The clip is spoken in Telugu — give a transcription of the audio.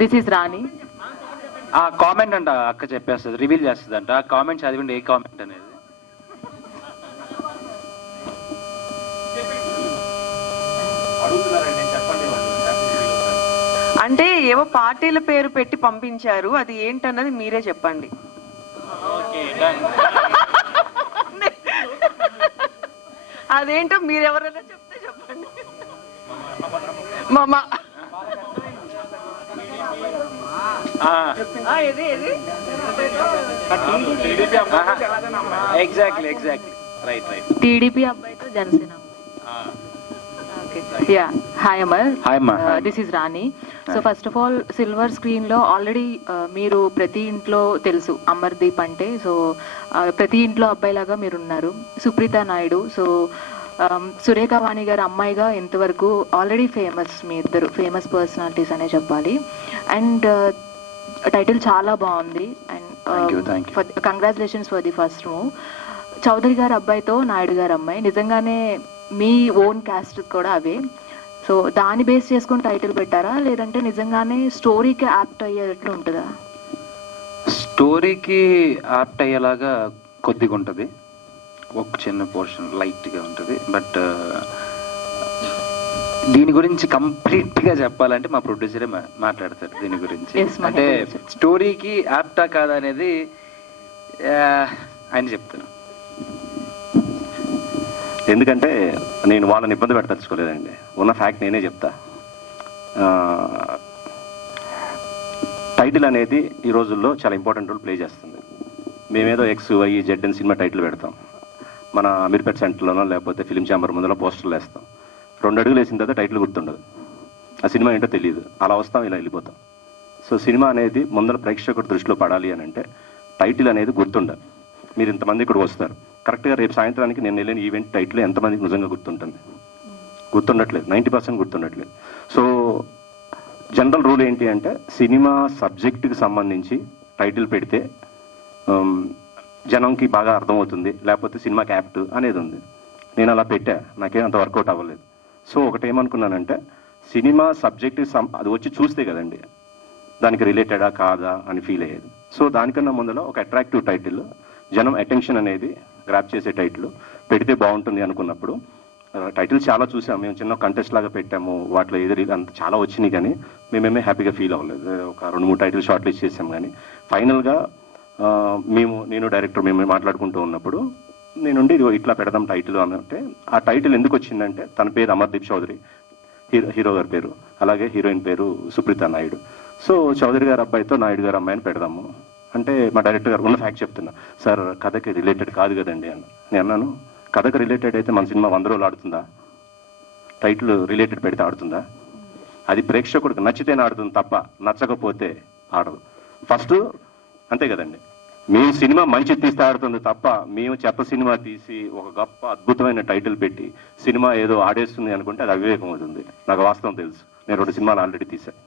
దిస్ ఈజ్ రాణి. ఆ కామెంట్ అంట అక్క చెప్పేస్తుంది, రివీల్ చేస్తుంది అంట. ఆ కామెంట్ చదివండి, ఏ కామెంట్ అనేది. అంటే ఏవో పార్టీల పేరు పెట్టి పంపించారు, అది ఏంటన్నది మీరే చెప్పండి. అదేంటో మీరెవరైనా చెప్తే చెప్పండి. మామ ఎగ్జాక్ట్లీ రైట్. టీడీపీ అబ్బాయితో Janasena. Yeah, hi Amar. Hi అమ్మా. This is Rani. So first of all silver screen లో ఆల్రెడీ మీరు ప్రతి ఇంట్లో తెలుసు అమర్దీప్ అంటే. సో ప్రతి ఇంట్లో అబ్బాయిలాగా మీరు ఉన్నారు. సుప్రీత నాయుడు, సో సురేఖ వాణి గారి అమ్మాయిగా ఇంతవరకు ఆల్రెడీ ఫేమస్, మీ ఇద్దరు ఫేమస్ పర్సనాలిటీస్ అనే చెప్పాలి. అండ్ టైటిల్ చాలా బాగుంది. And congratulations for the first move. Chowdary గారి అబ్బాయితో నాయుడు గారి అమ్మాయి, నిజంగానే మీ ఓన్ క్యాస్ట్ కూడా అవే. సో దాన్ని బేస్ చేసుకొని టైటిల్ పెట్టారా, లేదంటే నిజంగానే స్టోరీకి యాప్ట్ అయ్యేటట్లు ఉంటుందా? స్టోరీకి యాప్ట్ అయ్యేలాగా కొద్దిగా ఉంటుంది, ఒక చిన్న పోర్షన్ లైట్గా ఉంటుంది. బట్ దీని గురించి కంప్లీట్గా చెప్పాలంటే మా ప్రొడ్యూసరే మాట్లాడతారు దీని గురించి. అంటే స్టోరీకి యాప్టా కాదా అనేది ఆయన చెప్తారు. ఎందుకంటే నేను వాళ్ళని ఇబ్బంది పెట్టదలుచుకోలేదండి, ఉన్న ఫ్యాక్ట్ నేనే చెప్తా. టైటిల్ అనేది ఈ రోజుల్లో చాలా ఇంపార్టెంట్ రోల్ ప్లే చేస్తుంది. మేమేదో XY Z అని సినిమా టైటిల్ పెడతాం, మన అమీర్పేట్ సెంటర్లోనో లేకపోతే ఫిలిం ఛాంబర్ ముందులో పోస్టర్లు వేస్తాం. 2 అడుగులు వేసిన తర్వాత టైటిల్ గుర్తుండదు, ఆ సినిమా ఏంటో తెలియదు, అలా వస్తాం ఇలా వెళ్ళిపోతాం. సో సినిమా అనేది ముందర ప్రేక్షకుడి దృష్టిలో పడాలి అని అంటే టైటిల్ అనేది గుర్తుండాలి. మీరు ఇంతమంది ఇక్కడికి వస్తారు, కరెక్ట్గా రేపు సాయంత్రానికి నేను వెళ్ళిన ఈవెంట్ టైటిల్ ఎంతమందికి నిజంగా గుర్తుంటుంది? గుర్తుండట్లేదు, 90% గుర్తుండట్లేదు. సో జనరల్ రూల్ ఏంటి అంటే సినిమా సబ్జెక్టుకి సంబంధించి టైటిల్ పెడితే జనంకి బాగా అర్థమవుతుంది, లేకపోతే సినిమాకి యాప్ట్ అనేది ఉంది. నేను అలా పెట్టా, నాకేం అంత వర్కౌట్ అవ్వలేదు. సో ఒకటి ఏమనుకున్నానంటే సినిమా సబ్జెక్ట్కి అది వచ్చి చూస్తే కదండి దానికి రిలేటెడా కాదా అని ఫీల్ అయ్యేది. సో దానికన్నా ముందర ఒక అట్రాక్టివ్ టైటిల్, జనం అటెన్షన్ అనేది గ్రాప్ చేసే టైటిల్ పెడితే బాగుంటుంది అనుకున్నప్పుడు టైటిల్ చాలా చూసాము. మేము చిన్న కంటెస్ట్ లాగా పెట్టాము, వాటిలో ఏది అంత చాలా వచ్చినాయి, కానీ మేమేమే హ్యాపీగా ఫీల్ అవ్వలేదు. ఒక 2-3 టైటిల్ షార్ట్ లిస్ట్ చేసాం, కానీ ఫైనల్గా నేను డైరెక్టర్ మేము మాట్లాడుకుంటూ ఉన్నప్పుడు నేనుండి ఇది ఇట్లా పెడదాం టైటిల్ అని అంటే, ఆ టైటిల్ ఎందుకు వచ్చిందంటే తన పేరు అమర్దీప్ చౌదరి, హీరో గారి పేరు, అలాగే హీరోయిన్ పేరు సుప్రీత నాయుడు. సో చౌదరి గారి అబ్బాయితో నాయుడు గారి అమ్మాయిని పెడదాము అంటే మా డైరెక్టర్ గారు ఉన్న ఫ్యాక్ట్ చెప్తున్నా, సార్ కథకి రిలేటెడ్ కాదు కదండి అని నేను అన్నాను. కథకు రిలేటెడ్ అయితే మన సినిమా 100 రోజులు ఆడుతుందా? టైటిల్ రిలేటెడ్ పెడితే ఆడుతుందా? అది ప్రేక్షకుడికి నచ్చితేనే ఆడుతుంది తప్ప నచ్చకపోతే ఆడదు. ఫస్ట్ అంతే కదండి, మేము సినిమా మంచి తీస్తే ఆడుతుంది తప్ప మేము చెత్త సినిమా తీసి ఒక గొప్ప అద్భుతమైన టైటిల్ పెట్టి సినిమా ఏదో ఆడేస్తుంది అనుకుంటే అది అవివేకం అవుతుంది. నాకు వాస్తవం తెలుసు, నేను 2 సినిమాలు ఆల్రెడీ తీశాను.